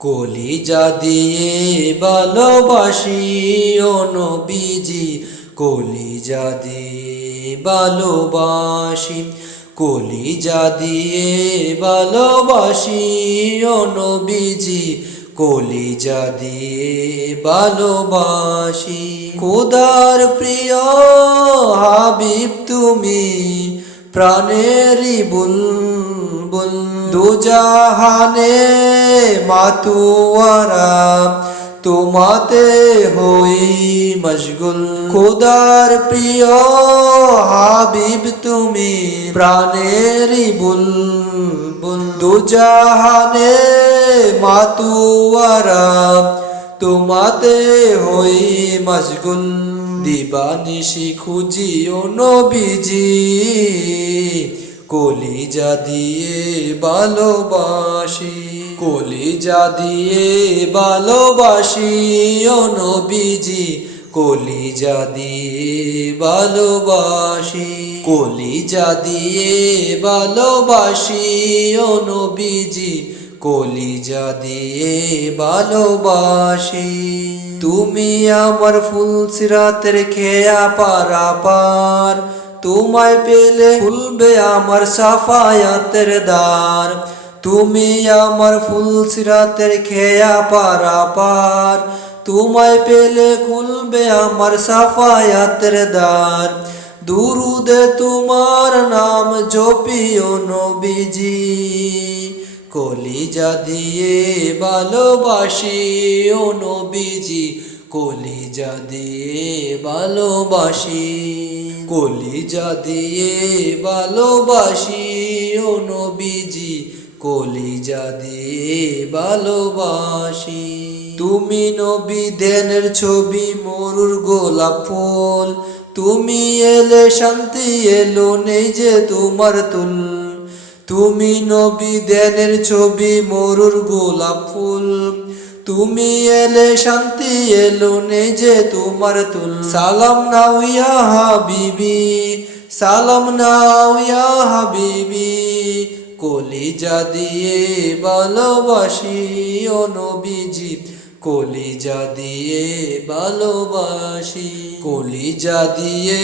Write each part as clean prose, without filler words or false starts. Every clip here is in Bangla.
কলিজা দিয়ে ভালোবাসি ও নবীজি, কলিজা দিয়ে ভালোবাসি, কলিজা দিয়ে ভালোবাসি ও নবীজি, কলিজা দিয়ে ভালোবাসি। খোদার প্রিয় হাবিব তুমি, প্রাণেরই বুলবুল, দুজাহানে মাতুয়ারা তোমাতে হই মশগুল। খোদার প্রিয় হাবিব তুমি, প্রাণেরই বুলবুল, দুজাহানে মাতুয়ারা তোমাতে হই মশগুল। দিবানিশি খুঁজি ও নবীজি, কলিজা দিয়ে ভালোবাসি, কলিজা দিয়ে ভালোবাসি ও নবীজি, কলিজা দিয়ে ভালোবাসি, কলিজা দিয়ে ভালোবাসি ও নবীজি, কলিজা দিয়ে ভালোবাসি। তুমি আমার ফুলসিরাতের খেয়া পারাপার, তোমায় পেলে খুলবে আমার সাফায়াতের দ্বার। তুমি আমার ফুলসিরাতের খেয়া পারাপার, তোমায় পেলে খুলবে আমার সাফায়াতের দ্বার। দুরুদে তোমার নাম জপিও নবীজি, কলিজা দিয়ে ভালোবাসি ও নবীজি, কলিজা দিয়ে ভালোবাসি, কলিজা দিয়ে ভালোবাসি ও নবীজি, কলিজা দিয়ে ভালোবাসি। তুমি নবী দেনের ছবি মরুর গোলাপ ফুল, তুমি এলে শান্তি এলো নেই যে তোমার তুল। তুমি নবী দেনের ছবি মরুর গোলাপ ফুল, তুমি এলে শান্তি এলো নেই যে তোমার তুল। সালাম নাও ইয়া হাবিবি, সালাম নাও ইয়া হাবিবি, কলিজা দিয়ে ভালোবাসি ও নবীজি, কলিজা দিয়ে ভালোবাসি, কলিজা দিয়ে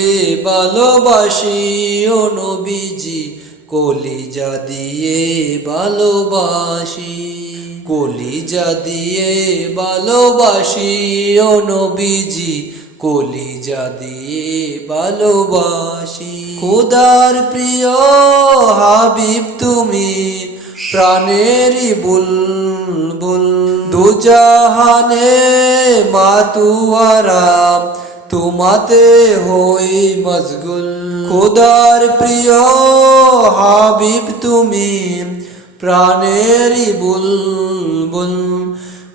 ভালোবাসি ও নবীজি, কলিজা দিয়ে ভালোবাসি, কলিজা দিয়ে ভালোবাসি ও নবীজি, কলিজা দিয়ে ভালোবাসি। খোদার প্রিয় হাবিব তুমি, প্রাণেরই বুলবুল, দুজাহানে মাতুয়ারা তোমাতে হই মশগুল। খোদার প্রিয় হাবিব তুমি, প্রাণেরই বুলবুল,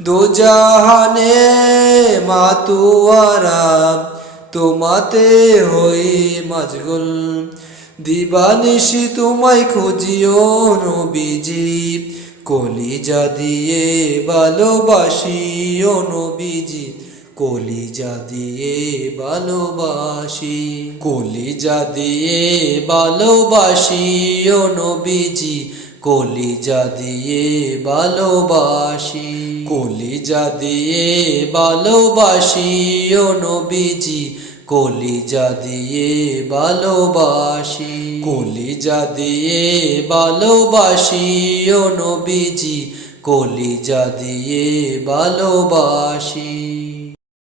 দুজাহানে মাতুয়ারা তোমাতে হই মশগুল। দিবানিশি তোমায় খুঁজিও নবীজি, কলিজা দিয়ে ভালোবাসি ও নবীজি, কলিজা দিয়ে ভালোবাসি, কলিজা দিয়ে ভালোবাসি ও নবীজি, কলিজা দিয়ে ভালোবাসি, কলিজা দিয়ে ভালোবাসি ও নবীজি, কলিজা দিয়ে ভালোবাসি, কলিজা দিয়ে ভালোবাসি ও নবীজি, কলিজা দিয়ে ভালোবাসি।